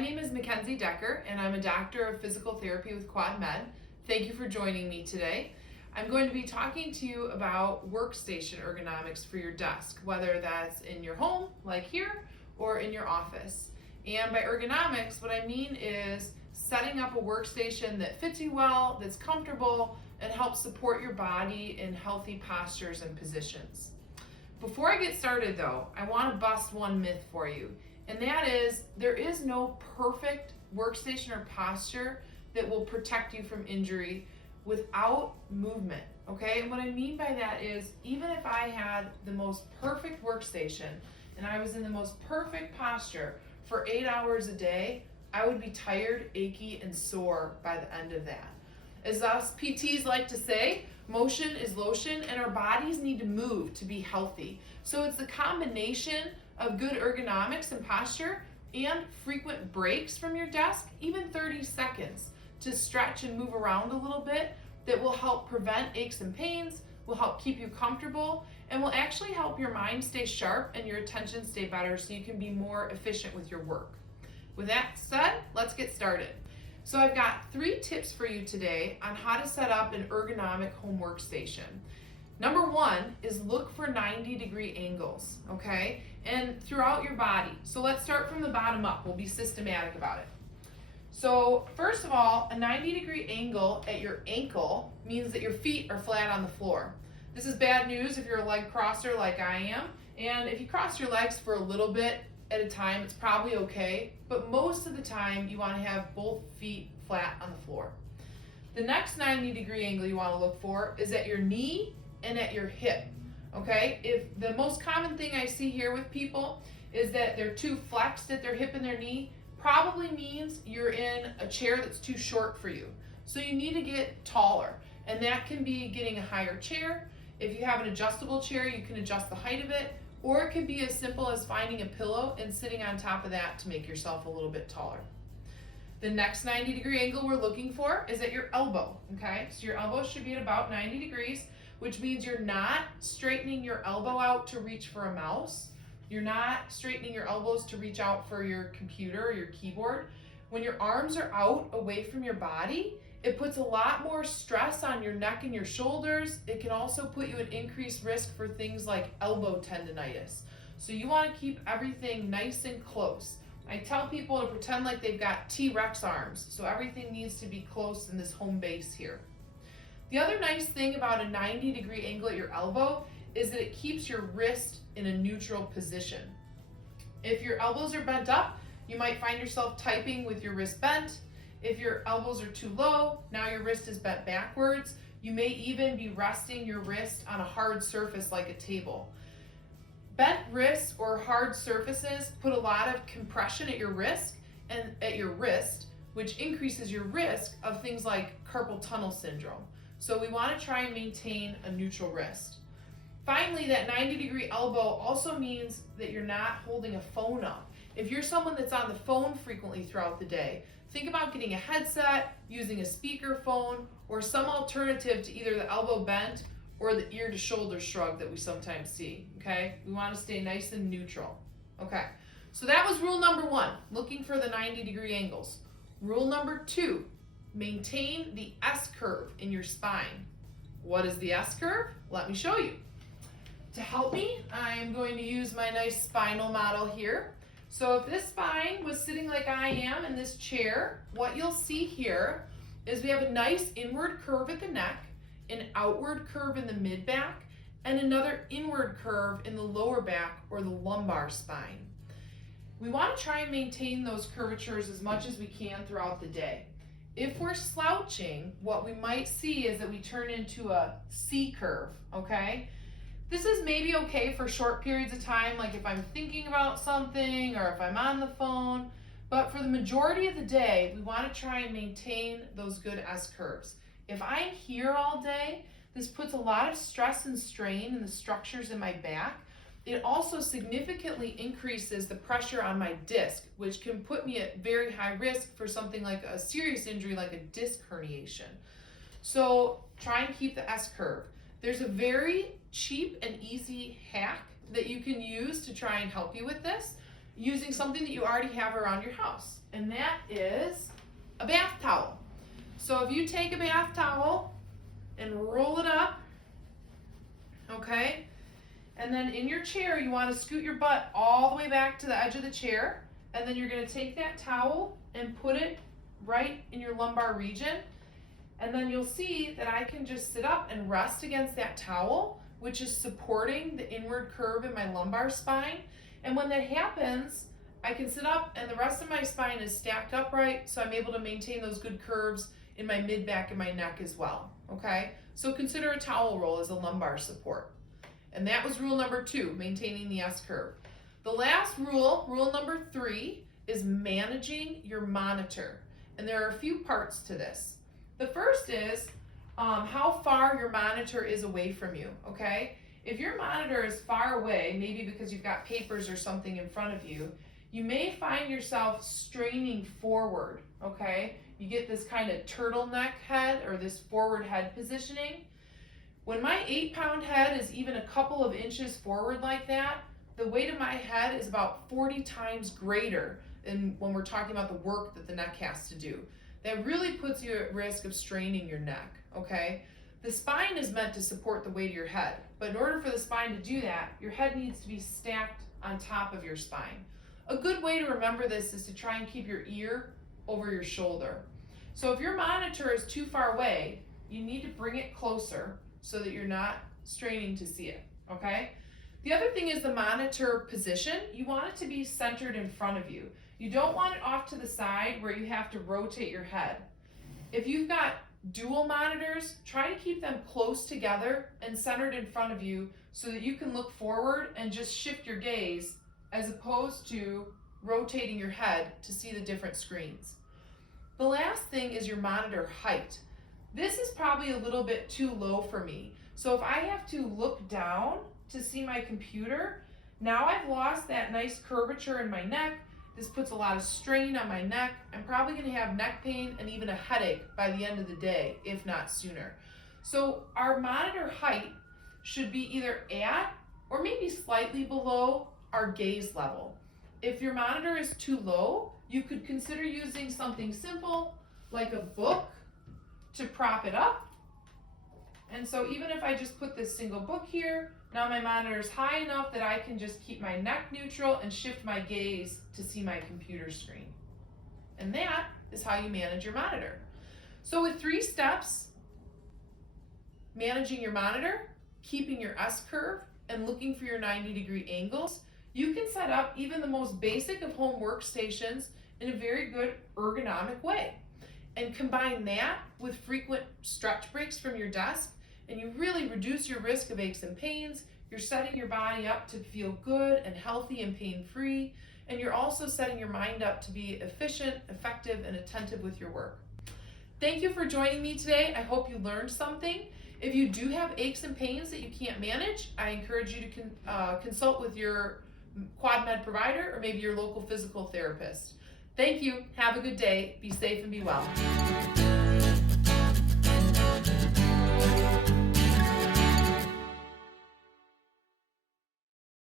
My name is Mackenzie Decker, and I'm a doctor of physical therapy with QuadMed. Thank you for joining me today. I'm going to be talking to you about workstation ergonomics for your desk, whether that's in your home, like here, or in your office. And by ergonomics, what I mean is setting up a workstation that fits you well, that's comfortable, and helps support your body in healthy postures and positions. Before I get started though, I want to bust one myth for you, and that is there is no perfect workstation or posture that will protect you from injury without movement, okay? And what I mean by that is even if I had the most perfect workstation and I was in the most perfect posture for 8 hours a day, I would be tired, achy, and sore by the end of that. As us PTs like to say, motion is lotion, and our bodies need to move to be healthy. So it's the combination of good ergonomics and posture and frequent breaks from your desk, even 30 seconds, to stretch and move around a little bit, that will help prevent aches and pains, will help keep you comfortable, and will actually help your mind stay sharp and your attention stay better so you can be more efficient with your work. With that said, let's get started. So I've got 3 tips for you today on how to set up an ergonomic home workstation. Number 1 is look for 90-degree angles, okay? And throughout your body. So let's start from the bottom up. We'll be systematic about it. So first of all, a 90-degree angle at your ankle means that your feet are flat on the floor. This is bad news if you're a leg crosser like I am. And if you cross your legs for a little bit at a time, it's probably okay, but most of the time you want to have both feet flat on the floor. The next 90-degree angle you want to look for is at your knee and at your hip, okay? If the most common thing I see here with people is that they're too flexed at their hip and their knee, probably means you're in a chair that's too short for you. So you need to get taller, and that can be getting a higher chair. If you have an adjustable chair, you can adjust the height of it, or it can be as simple as finding a pillow and sitting on top of that to make yourself a little bit taller. The next 90-degree angle we're looking for is at your elbow, okay? So your elbow should be at about 90 degrees, which means you're not straightening your elbow out to reach for a mouse. You're not straightening your elbows to reach out for your computer or your keyboard. When your arms are out away from your body, it puts a lot more stress on your neck and your shoulders. It can also put you at increased risk for things like elbow tendonitis. So you want to keep everything nice and close. I tell people to pretend like they've got T-Rex arms, so everything needs to be close in this home base here. The other nice thing about a 90-degree angle at your elbow is that it keeps your wrist in a neutral position. If your elbows are bent up, you might find yourself typing with your wrist bent. If your elbows are too low, now your wrist is bent backwards. You may even be resting your wrist on a hard surface like a table. Bent wrists or hard surfaces put a lot of compression at your wrist, which increases your risk of things like carpal tunnel syndrome. So we want to try and maintain a neutral wrist. Finally, that 90-degree elbow also means that you're not holding a phone up. If you're someone that's on the phone frequently throughout the day, think about getting a headset, using a speaker phone, or some alternative to either the elbow bend or the ear to shoulder shrug that we sometimes see, okay? We want to stay nice and neutral. Okay, so that was rule number 1, looking for the 90-degree angles. Rule number 2, maintain the S-curve in your spine. What is the S-curve? Let me show you. To help me, I'm going to use my nice spinal model here. So if this spine was sitting like I am in this chair, what you'll see here is we have a nice inward curve at the neck, an outward curve in the mid-back, and another inward curve in the lower back or the lumbar spine. We want to try and maintain those curvatures as much as we can throughout the day. If we're slouching, what we might see is that we turn into a C curve, okay? This is maybe okay for short periods of time, like if I'm thinking about something or if I'm on the phone, but for the majority of the day, we want to try and maintain those good S-curves. If I'm here all day, this puts a lot of stress and strain in the structures in my back. It also significantly increases the pressure on my disc, which can put me at very high risk for something like a serious injury like a disc herniation. So try and keep the S-curve. There's a very cheap and easy hack that you can use to try and help you with this. using something that you already have around your house, and that is a bath towel. So if you take a bath towel and roll it up, okay, and then in your chair you want to scoot your butt all the way back to the edge of the chair, and then you're going to take that towel and put it right in your lumbar region, and then you'll see that I can just sit up and rest against that towel, which is supporting the inward curve in my lumbar spine. And when that happens, I can sit up and the rest of my spine is stacked upright, so I'm able to maintain those good curves in my mid-back and my neck as well, okay? So consider a towel roll as a lumbar support. And that was rule number 2, maintaining the S-curve. The last rule, rule number 3, is managing your monitor. And there are a few parts to this. The first is how far your monitor is away from you, okay? If your monitor is far away, maybe because you've got papers or something in front of you, you may find yourself straining forward, okay? You get this kind of turtleneck head or this forward head positioning. When my 8-pound head is even a couple of inches forward like that, the weight of my head is about 40 times greater than when we're talking about the work that the neck has to do. That really puts you at risk of straining your neck, okay? The spine is meant to support the weight of your head, but in order for the spine to do that, your head needs to be stacked on top of your spine. A good way to remember this is to try and keep your ear over your shoulder. So if your monitor is too far away, you need to bring it closer so that you're not straining to see it, okay? The other thing is the monitor position. You want it to be centered in front of you. You don't want it off to the side where you have to rotate your head. If you've got dual monitors, try to keep them close together and centered in front of you so that you can look forward and just shift your gaze as opposed to rotating your head to see the different screens. The last thing is your monitor height. This is probably a little bit too low for me. So if I have to look down to see my computer, now I've lost that nice curvature in my neck. This puts a lot of strain on my neck. I'm probably going to have neck pain and even a headache by the end of the day, if not sooner. So our monitor height should be either at or maybe slightly below our gaze level. If your monitor is too low, you could consider using something simple like a book to prop it up. And so even if I just put this single book here, now my monitor is high enough that I can just keep my neck neutral and shift my gaze to see my computer screen. And that is how you manage your monitor. So with 3 steps, managing your monitor, keeping your S-curve, and looking for your 90-degree angles, you can set up even the most basic of home workstations in a very good ergonomic way. And combine that with frequent stretch breaks from your desk, and you really reduce your risk of aches and pains. You're setting your body up to feel good and healthy and pain-free, and you're also setting your mind up to be efficient, effective, and attentive with your work. Thank you for joining me today. I hope you learned something. If you do have aches and pains that you can't manage, I encourage you to consult with your QuadMed provider or maybe your local physical therapist. Thank you. Have a good day. Be safe and be well.